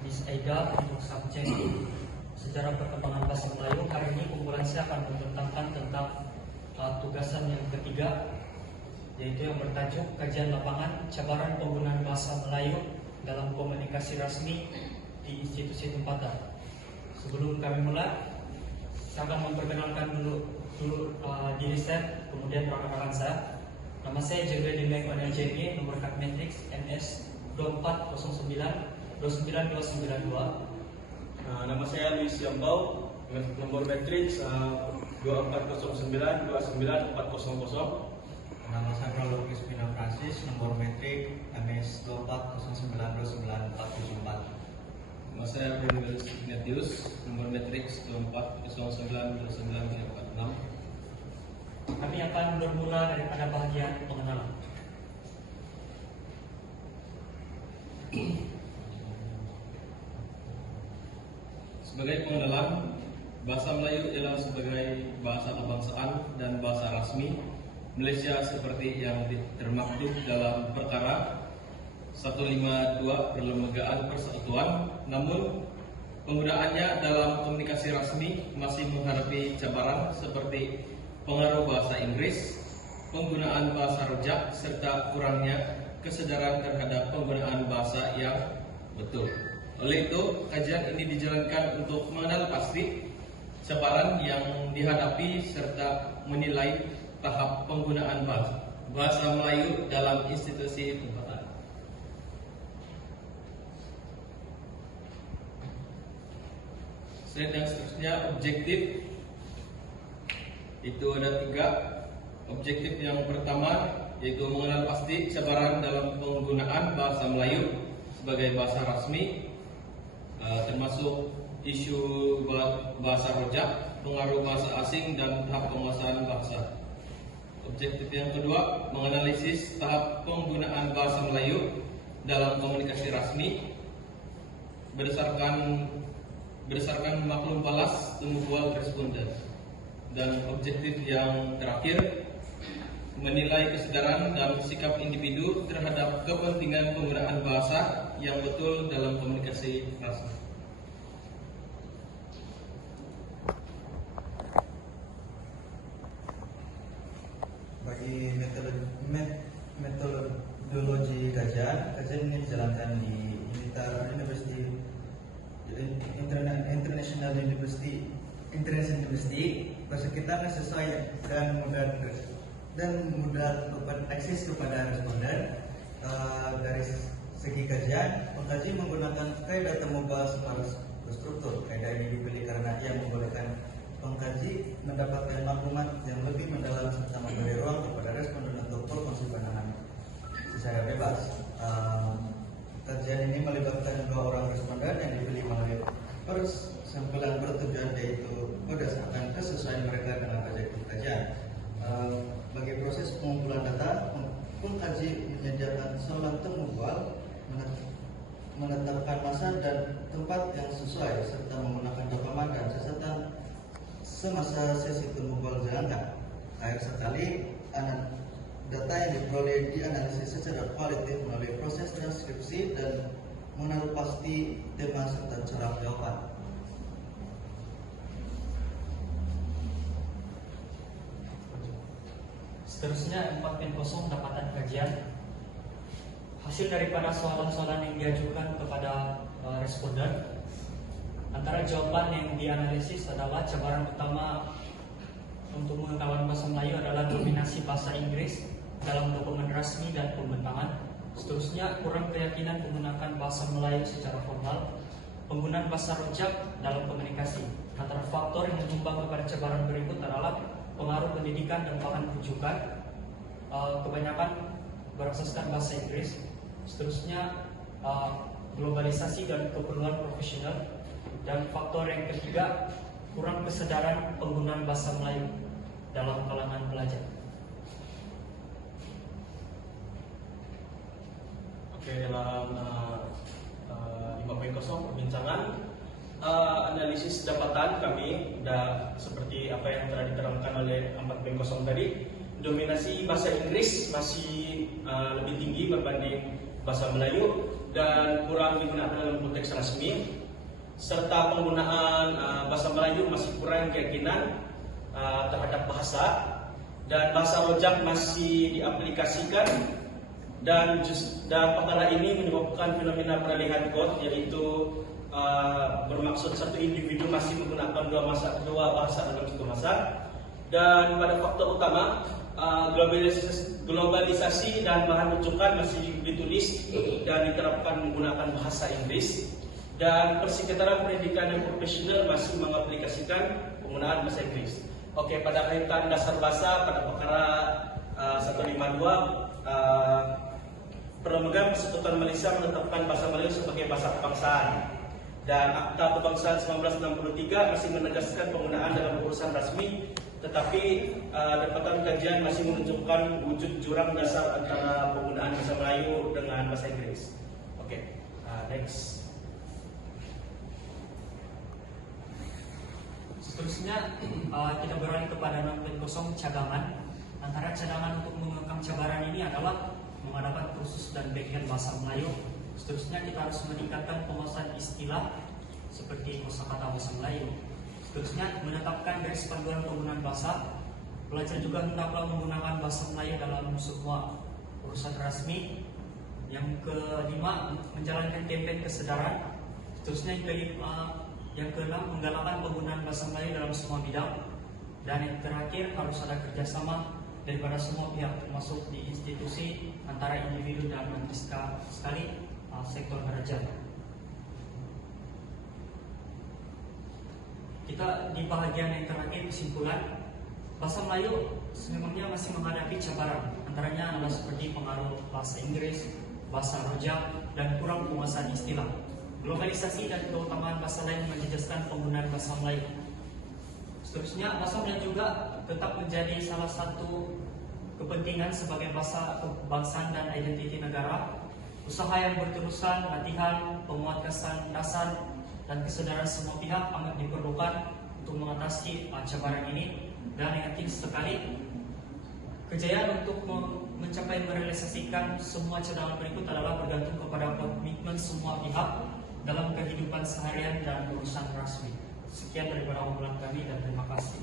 Miss Aida untuk subjek sejarah perkembangan bahasa Melayu. Hari ini kumpulan saya akan membentangkan tentang tugasan yang ketiga, yaitu yang bertajuk kajian lapangan cabaran penggunaan bahasa Melayu dalam komunikasi rasmi di institusi tempatan. Sebelum kami mulai, saya akan memperkenalkan dulu diri saya, kemudian rekan-rekan saya. Nama saya Jeffrey Dimek ONLJG, nomor kad matriks MS 2409 29292. Nama saya Luis Yambau, nomor matriks 2409 29400. Nama saya Prologis Pina Francis, nomor metrik MS 2409294474. Nama saya Brunel Ignatius, nomor matriks 24092946. Kami akan bermula daripada bagian pengenalan. Sebagai pengenalan, bahasa Melayu ialah sebagai bahasa kebangsaan dan bahasa rasmi Malaysia seperti yang termaktub dalam perkara 152 Perlembagaan Persekutuan. Namun, penggunaannya dalam komunikasi rasmi masih menghadapi cabaran seperti pengaruh bahasa Inggris, penggunaan bahasa rojak, serta kurangnya kesadaran terhadap penggunaan bahasa yang betul. Oleh itu, kajian ini dijalankan untuk mengenal pasti cabaran yang dihadapi serta menilai tahap penggunaan bahasa Melayu dalam institusi tempatan. Slide yang seterusnya, objektif. Itu ada 3. Objektif yang pertama yaitu mengenal pasti cabaran dalam penggunaan bahasa Melayu sebagai bahasa rasmi, termasuk isu bahasa rojak, pengaruh bahasa asing, dan tahap penguasaan bahasa. Objektif yang kedua, menganalisis tahap penggunaan bahasa Melayu dalam komunikasi rasmi berdasarkan maklum balas tembubual responden. Dan objektif yang terakhir, menilai kesadaran dan sikap individu terhadap kepentingan penggunaan bahasa yang betul dalam komunikasi rasmi. Bagi metodologi kajian ini dijalankan di International University. Bahasa kita sesuai dan mudah akses kepada responden. Dari segi kajian, pengkaji menggunakan kaidah temu bahasa berstruktur. Kaidah ini dipilih karena ia membolehkan pengkaji mendapatkan maklumat yang lebih mendalam serta memberi ruang kepada responden untuk berfungsi pandangan secara bebas. Kajian ini melibatkan 2 orang responden yang dipilih melalui persampaian bertujuan, yaitu berdasarkan kesesuaian mereka dengan objektif kajian. Bagi proses pengumpulan data, pengkaji menyediakan soal tembubual, menetapkan masa dan tempat yang sesuai, serta menggunakan dopaman dan catatan semasa sesi tembubual dijalankan. Akhir sekali, data yang diperoleh dianalisis secara kualitatif melalui proses transkripsi dan mengenal pasti tema serta cara jawaban. Seterusnya 4.0 pendapatan kajian. Hasil daripada soalan-soalan yang diajukan kepada responden, antara jawaban yang dianalisis adalah cabaran utama untuk mengetahuan bahasa Melayu adalah dominasi bahasa Inggris dalam dokumen rasmi dan pembentangan. Seterusnya, kurang keyakinan menggunakan bahasa Melayu secara formal, penggunaan bahasa rojak dalam komunikasi. Antara faktor yang menyumbang kepada cabaran berikut adalah pengaruh pendidikan dan bahan rujukan, kebanyakan berasaskan bahasa Inggris. Seterusnya, globalisasi dan keperluan profesional. Dan faktor yang ketiga, kurang kesadaran penggunaan bahasa Melayu dalam kalangan pelajar. Oke, dalam 5.0 perbincangan, analisis dapatan kami sudah seperti apa yang telah diterangkan oleh 4.0 tadi. Dominasi bahasa Inggris masih lebih tinggi berbanding bahasa Melayu dan kurang digunakan dalam konteks resmi, serta penggunaan bahasa Melayu masih kurang keyakinan terhadap bahasa, dan bahasa rojak masih diaplikasikan, dan perkara ini menyebabkan fenomena peralihan kode, yaitu bermaksud satu individu masih menggunakan dua bahasa dalam satu masa. Dan pada faktor utama, globalisasi dan bahan rujukan masih ditulis dan diterapkan menggunakan bahasa Inggris, dan persekitaran pendidikan yang profesional masih mengaplikasikan penggunaan bahasa Inggris. Oke, pada kaitan dasar bahasa pada perkara 152, Perlembagaan Persekutuan Malaysia menetapkan bahasa Melayu sebagai bahasa kebangsaan, dan Akta Kebangsaan 1963 masih menegaskan penggunaan dalam urusan rasmi, tetapi dapatan kajian masih menunjukkan wujud jurang dasar antara penggunaan bahasa Melayu dengan bahasa Inggris. Oke, next. Seterusnya kita beralih kepada 6.0 cadangan. Antara cadangan untuk mengekang cabaran ini adalah mengadakan kursus dan backhand bahasa Melayu. Seterusnya kita harus meningkatkan penguasaan istilah seperti kosakata bahasa Melayu. Seterusnya menetapkan garis panduan penggunaan bahasa. Pelajar juga hendaklah menggunakan bahasa Melayu dalam semua urusan rasmi. Yang kelima, menjalankan kampanye kesadaran. Seterusnya yang keenam, menggalakkan penggunaan bahasa Melayu dalam semua bidang. Dan yang terakhir, harus ada kerjasama daripada semua pihak, termasuk di institusi, antara individu dan menteri sekali, sektor kerajaan. Kita di bahagian yang terakhir, kesimpulan. Bahasa Melayu sememangnya masih menghadapi cabaran, antaranya adalah seperti pengaruh bahasa Inggris, bahasa rojak, dan kurang penguasaan istilah. Globalisasi dan keutamaan bahasa lain menjejaskan penggunaan bahasa Melayu. Seterusnya, bahasa Melayu juga tetap menjadi salah satu kepentingan sebagai bahasa kebangsaan dan identiti negara. Usaha yang berterusan, latihan, penguatan dasar, dan kesadaran semua pihak amat diperlukan untuk mengatasi cabaran ini. Dan yang penting sekali, kejayaan untuk mencapai merealisasikan semua cadangan berikut adalah bergantung kepada komitmen semua pihak dalam kehidupan seharian dan urusan rasmi. Sekian daripada obrolan kami dan terima kasih.